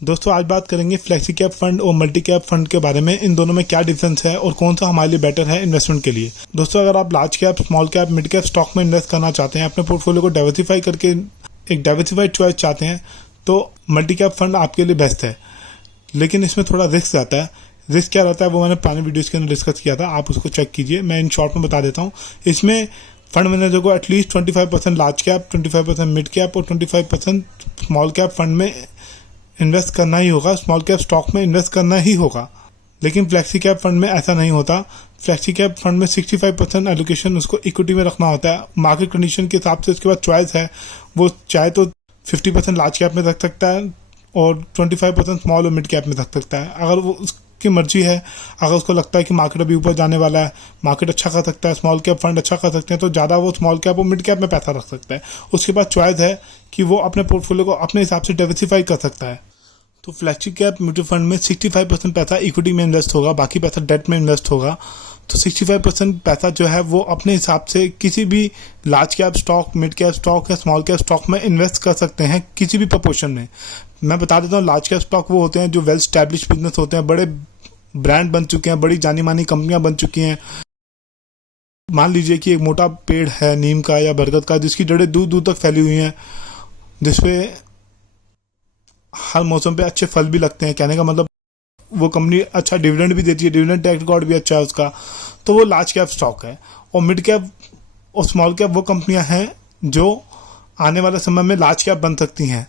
दोस्तों आज बात करेंगे फ्लेक्सी कैप फंड और मल्टी कैप फंड के बारे में। इन दोनों में क्या डिफरेंस है और कौन सा हमारे लिए बेटर है इन्वेस्टमेंट के लिए। दोस्तों अगर आप large cap, small cap, mid cap stock में इन्वेस्ट करना चाहते हैं, अपने पोर्टफोलियो को डाइवर्सिफाई करके एक डाइवर्सिफाइड चॉइस चाहते हैं, तो मल्टी कैप फंड आपके लिए बेस्ट है। लेकिन इसमें थोड़ा रिस्क रहता है। रिस्क क्या रहता है वो मैंने पुराने वीडियोस के अंदर डिस्कस किया था, आप उसको चेक कीजिए। मैं इन शॉर्ट में बता देता हूँ। इसमें फंड मैनेजर को at least 25% large cap, 25% mid cap और 25% स्मॉल कैप फंड में इन्वेस्ट करना ही होगा, स्मॉल कैप स्टॉक में इन्वेस्ट करना ही होगा। लेकिन फ्लेक्सी कैप फंड में ऐसा नहीं होता। फ्लेक्सी कैप फंड में 65% एलोकेशन उसको इक्विटी में रखना होता है। मार्केट कंडीशन के हिसाब से उसके बाद चॉइस है, वो चाहे तो 50% लार्ज कैप में रख सकता है और 25% स्मॉल और मिड कैप में रख सकता है। अगर वो उसकी मर्जी है, अगर उसको लगता है कि मार्केट अभी ऊपर जाने वाला है, मार्केट अच्छा कर सकता है, स्मॉल कैप फंड अच्छा कर सकते हैं, तो ज़्यादा वो स्मॉल कैप और मिड कैप में पैसा रख सकता है। उसके बाद चॉइस है कि वो अपने पोर्टफोलियो को अपने हिसाब से डाइवर्सिफाई कर सकता है। तो फ्लेक्सी कैप म्यूचुअल फंड में 65% पैसा इक्विटी में इन्वेस्ट होगा, बाकी पैसा डेट में इन्वेस्ट होगा। तो 65% पैसा जो है वो अपने हिसाब से किसी भी large cap stock, mid cap stock या स्मॉल कैप स्टॉक में इन्वेस्ट कर सकते हैं, किसी भी प्रपोर्शन में। मैं बता देता हूँ, लार्ज कैप स्टॉक वो होते हैं जो वेल स्टैब्लिश बिजनेस होते हैं, बड़े ब्रांड बन चुके हैं, बड़ी जानी मानी कंपनियां बन चुकी हैं। मान लीजिए कि एक मोटा पेड़ है नीम का या बरगद का, जिसकी जड़ें दूर दूर तक फैली हुई हैं, जिसपे हर मौसम पे अच्छे फल भी लगते हैं। कहने का मतलब वो कंपनी अच्छा डिविडेंड भी देती है, डिविडेंड ट्रैक रिकॉर्ड भी अच्छा है उसका, तो वो लार्ज कैप स्टॉक है। और मिड कैप और स्मॉल कैप वो कंपनियां हैं जो आने वाले समय में लार्ज कैप बन सकती हैं।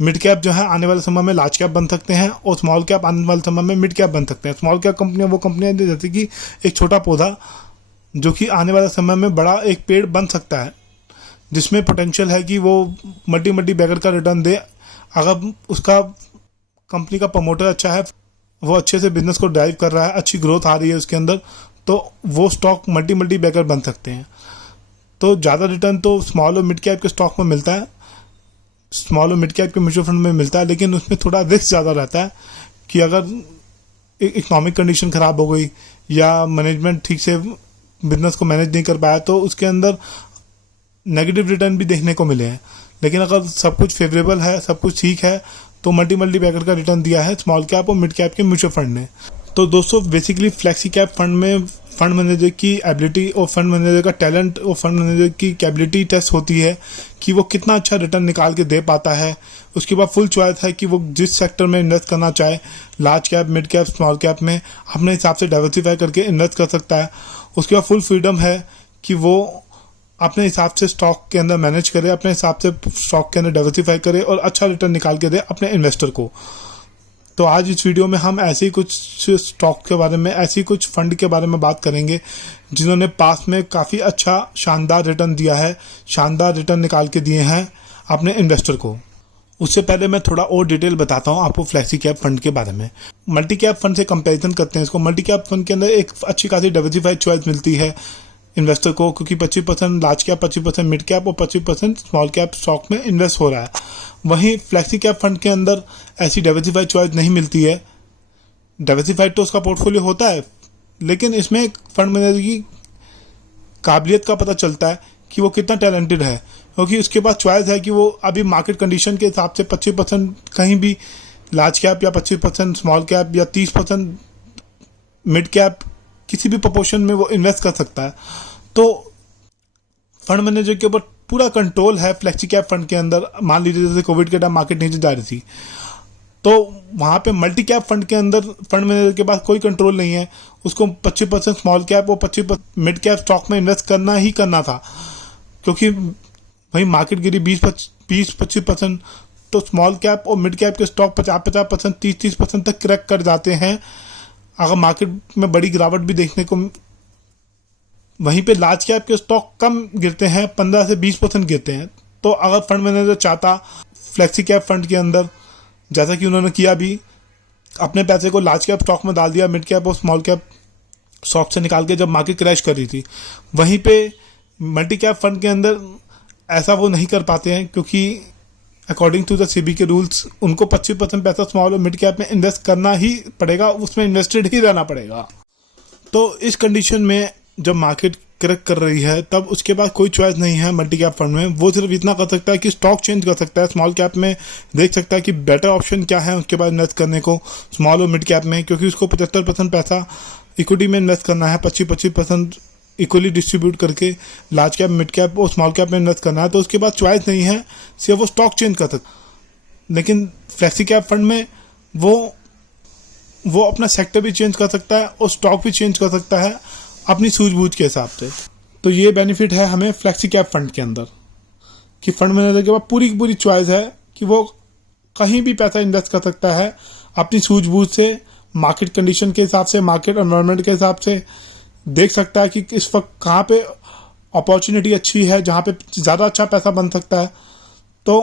मिड कैप जो है आने वाले समय में लार्ज कैप बन सकते हैं और स्मॉल कैप आने वाले समय में मिड कैप बन सकते हैं। स्मॉल कैप कंपनियां वो कंपनियां जैसे कि एक छोटा पौधा जो कि आने वाले समय में बड़ा एक पेड़ बन सकता है, जिसमें पोटेंशियल है कि वो मल्टी बैगर का रिटर्न दे। अगर उसका कंपनी का प्रमोटर अच्छा है, वो अच्छे से बिजनेस को ड्राइव कर रहा है, अच्छी ग्रोथ आ रही है उसके अंदर, तो वो स्टॉक मल्टी बैगर बन सकते हैं। तो ज़्यादा रिटर्न तो स्मॉल और मिड कैप के स्टॉक में मिलता है, स्मॉल और मिड कैप के म्यूचुअल फंड में मिलता है। लेकिन उसमें थोड़ा रिस्क ज़्यादा रहता है कि अगर इकोनॉमिक कंडीशन ख़राब हो गई या मैनेजमेंट ठीक से बिजनेस को मैनेज नहीं कर पाया, तो उसके अंदर नेगेटिव रिटर्न भी देखने को मिले हैं। लेकिन अगर सब कुछ फेवरेबल है, सब कुछ ठीक है, तो मल्टी बैगर का रिटर्न दिया है स्मॉल कैप और मिड कैप के म्यूचुअल फंड ने। तो दोस्तों बेसिकली फ्लेक्सी कैप फंड में फंड मैनेजर की एबिलिटी और फंड मैनेजर का टैलेंट और फंड मैनेजर की कैपेबिलिटी टेस्ट होती है कि वो कितना अच्छा रिटर्न निकाल के दे पाता है। उसके बाद फुल चॉइस है कि वो जिस सेक्टर में इन्वेस्ट करना चाहे, large cap, mid cap, small cap में अपने हिसाब से डाइवर्सिफाई करके इन्वेस्ट कर सकता है। उसके बाद फुल फ्रीडम है कि वो अपने हिसाब से स्टॉक के अंदर मैनेज करे, अपने हिसाब से स्टॉक के अंदर डाइवर्सिफाई करे और अच्छा रिटर्न निकाल के दे अपने इन्वेस्टर को। तो आज इस वीडियो में हम ऐसे ही कुछ स्टॉक के बारे में, ऐसी कुछ फंड के बारे में बात करेंगे जिन्होंने पास में काफ़ी अच्छा शानदार रिटर्न दिया है, शानदार रिटर्न निकाल के दिए हैं अपने इन्वेस्टर को। उससे पहले मैं थोड़ा और डिटेल बताता हूँ आपको फ्लेक्सी कैप फंड के बारे में। मल्टी कैप फंड से कंपैरिजन करते हैं इसको। मल्टी कैप फंड के अंदर एक अच्छी खासी डाइवर्सिफाइड चॉइस मिलती है इन्वेस्टर को, क्योंकि 25% लार्ज कैप, 25% मिड कैप और 25% स्मॉल कैप स्टॉक में इन्वेस्ट हो रहा है। वहीं फ्लेक्सी कैप फंड के अंदर ऐसी डाइवर्सिफाइड चॉइस नहीं मिलती है। डाइवर्सिफाइड तो उसका पोर्टफोलियो होता है, लेकिन इसमें फंड मैनेजर की काबिलियत का पता चलता है कि वो कितना टैलेंटेड है, क्योंकि उसके पास चॉइस है कि वो अभी मार्केट कंडीशन के हिसाब से 25% कहीं भी लार्ज कैप या 25% स्मॉल कैप या 30% मिड कैप किसी भी प्रपोर्शन में वो इन्वेस्ट कर सकता है। तो फंड मैनेजर के ऊपर पूरा कंट्रोल है फ्लेक्सी कैप फंड के अंदर। मान लीजिए जैसे कोविड के टाइम मार्केट नीचे जा रही थी, तो वहाँ पे मल्टी कैप फंड के अंदर फंड मैनेजर के पास कोई कंट्रोल नहीं है। उसको 25% स्मॉल कैप और 25% मिड कैप स्टॉक में इन्वेस्ट करना ही करना था, क्योंकि वही मार्केट गिरी 20-25%, तो स्मॉल कैप और मिड कैप के स्टॉक 50-50%, 30-30% तक क्रैक कर जाते हैं अगर मार्केट में बड़ी गिरावट भी देखने को। वहीं पे लार्ज कैप के स्टॉक कम गिरते हैं, 15 से 20% गिरते हैं। तो अगर फंड मैनेजर चाहता फ्लेक्सी कैप फंड के अंदर, जैसा कि उन्होंने किया भी, अपने पैसे को लार्ज कैप स्टॉक में डाल दिया, मिड कैप और स्मॉल कैप स्टॉक से निकाल के जब मार्केट क्रैश कर रही थी। वहीं पे मल्टी कैप फंड के अंदर ऐसा वो नहीं कर पाते हैं, क्योंकि अकॉर्डिंग टू द सेबी के रूल्स उनको 25% पैसा स्मॉल और मिड कैप में इन्वेस्ट करना ही पड़ेगा, उसमें इन्वेस्टेड ही रहना पड़ेगा। तो इस कंडीशन में जब मार्केट करेक्ट कर रही है, तब उसके बाद कोई चॉइस नहीं है मल्टी कैप फंड में। वो सिर्फ इतना कर सकता है कि स्टॉक चेंज कर सकता है, स्मॉल कैप में देख सकता है कि बेटर ऑप्शन क्या है उसके बाद इन्वेस्ट करने को स्मॉल और मिड कैप में, क्योंकि उसको 75% पैसा इक्विटी में इन्वेस्ट करना है, 25% इक्वली डिस्ट्रीब्यूट करके लार्ज कैप, मिड कैप और स्मॉल कैप में इन्वेस्ट करना है। तो उसके बाद चॉइस नहीं है, सिर्फ वो स्टॉक चेंज कर सकता है। लेकिन फ्लेक्सी कैप फंड में वो अपना सेक्टर भी चेंज कर सकता है और स्टॉक भी चेंज कर सकता है अपनी सूझबूझ के हिसाब से। तो ये बेनिफिट है हमें फ्लेक्सी कैप फंड के अंदर कि फंड मैनेजर के पास पूरी की पूरी चॉइस है कि वो कहीं भी पैसा इन्वेस्ट कर सकता है अपनी सूझबूझ से, मार्केट कंडीशन के हिसाब से, मार्केट एनवायरनमेंट के हिसाब से देख सकता है कि इस वक्त कहाँ पे अपॉर्चुनिटी अच्छी है, जहाँ पे ज़्यादा अच्छा पैसा बन सकता है। तो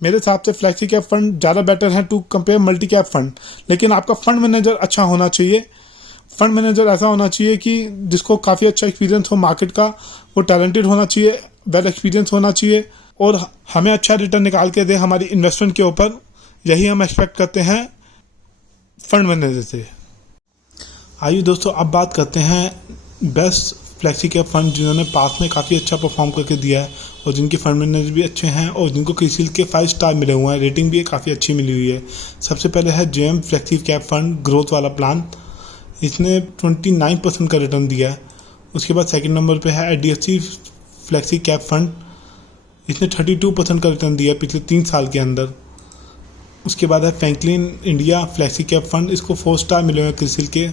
मेरे हिसाब से फ्लेक्सी कैप फंड ज़्यादा बेटर है to compare multi cap fund. लेकिन आपका फंड मैनेजर अच्छा होना चाहिए, फंड मैनेजर ऐसा होना चाहिए कि जिसको काफ़ी अच्छा एक्सपीरियंस हो मार्केट का, वो टैलेंटेड होना चाहिए, वेल एक्सपीरियंस होना चाहिए और हमें अच्छा रिटर्न निकाल के दे हमारी इन्वेस्टमेंट के ऊपर। यही हम एक्सपेक्ट करते हैं फंड मैनेजर से। आइए दोस्तों, अब बात करते हैं बेस्ट फ्लेक्सी कैप फंड जिन्होंने पास में काफ़ी अच्छा परफॉर्म करके दिया है और जिनके फंड मैनेजर भी अच्छे हैं और जिनको क्रिसिल के 5 स्टार मिले हुए हैं, रेटिंग भी काफ़ी अच्छी मिली हुई है। सबसे पहले है JM flexi cap fund growth वाला प्लान, इसने 29% का रिटर्न दिया है। उसके बाद सेकंड नंबर पे है एचडीएफसी फ्लेक्सी कैप फंड, इसने 32% का रिटर्न दिया है पिछले 3 साल के अंदर। उसके बाद है Franklin India flexi cap fund, इसको 4 स्टार मिले हुए हैं क्रिसिल के,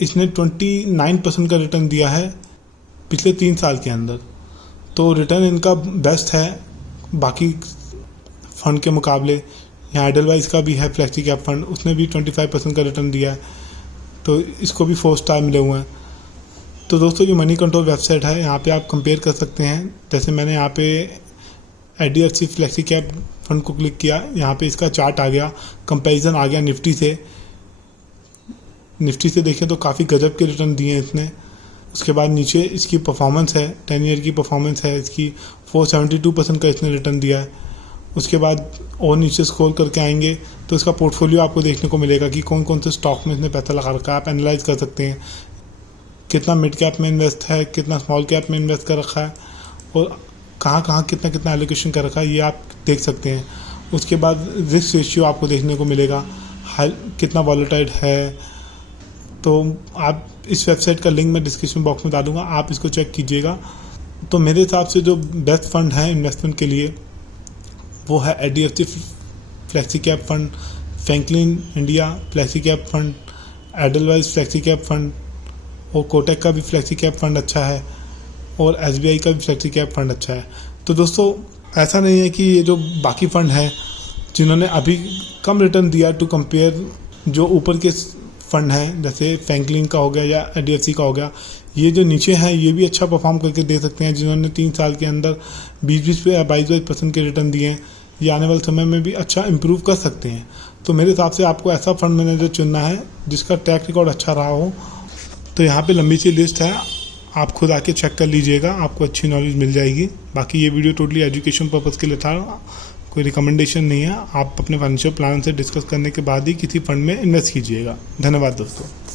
इसने 29% का रिटर्न दिया है पिछले 3 साल के अंदर। तो रिटर्न इनका बेस्ट है बाकी फंड के मुकाबले। यहाँ एडलवाइज का भी है फ्लेक्सी कैप फंड, उसने भी 25% का रिटर्न दिया है, तो इसको भी 4 स्टार मिले हुए हैं। तो दोस्तों, ये मनी कंट्रोल वेबसाइट है, यहाँ पे आप कंपेयर कर सकते हैं। जैसे मैंने यहाँ पे एचडीएफसी फ्लेक्सी कैप फंड को क्लिक किया, यहाँ पे इसका चार्ट आ गया, कंपैरिजन आ गया निफ्टी से देखें तो काफ़ी गजब के रिटर्न दिए हैं इसने। उसके बाद नीचे इसकी परफॉर्मेंस है, 10 ईयर की परफॉर्मेंस है इसकी, 472% का इसने रिटर्न दिया है। उसके बाद और नीचे स्क्रॉल करके आएंगे तो इसका पोर्टफोलियो आपको देखने को मिलेगा कि कौन कौन से स्टॉक में इसने पैसा लगा रखा है। आप एनालाइज कर सकते हैं कितना मिड कैप में इन्वेस्ट है, कितना स्मॉल कैप में इन्वेस्ट कर रखा है और कहाँ कहाँ कितना कितना एलोकेशन कर रखा है, ये आप देख सकते हैं। उसके बाद रिस्क रेशियो आपको देखने को मिलेगा, कितना वॉलेटाइल है। तो आप इस वेबसाइट का लिंक मैं डिस्क्रिप्शन बॉक्स में डालूंगा, आप इसको चेक कीजिएगा। तो मेरे हिसाब से जो बेस्ट फंड है इन्वेस्टमेंट के लिए वो है HDFC flexi cap fund, Franklin India flexi cap fund, Edelweiss flexi cap fund और कोटक का भी फ्लेक्सी कैप फंड अच्छा है और एसबीआई का भी फ्लेक्सी कैप फंड अच्छा है। तो दोस्तों, ऐसा नहीं है कि ये जो बाकी फंड हैं जिन्होंने अभी कम रिटर्न दिया टू कंपेयर जो ऊपर के फंड हैं जैसे फ्रैंकलिन का हो गया या एचडीएफसी का हो गया, ये जो नीचे हैं ये भी अच्छा परफॉर्म करके दे सकते हैं। जिन्होंने 3 साल के अंदर 20-20 या 22% के रिटर्न दिए हैं, ये आने वाले समय में भी अच्छा इंप्रूव कर सकते हैं। तो मेरे हिसाब से आपको ऐसा फंड मैनेजर चुनना है जिसका ट्रैक रिकॉर्ड अच्छा रहा हो। तो यहाँ पे लंबी सी लिस्ट है, आप खुद आके चेक कर लीजिएगा, आपको अच्छी नॉलेज मिल जाएगी। बाकी ये वीडियो टोटली एजुकेशन पर्पज़ के लिए था, कोई रिकमेंडेशन नहीं है। आप अपने फाइनेंशियल प्लान से डिस्कस करने के बाद ही किसी फंड में इन्वेस्ट कीजिएगा। धन्यवाद दोस्तों।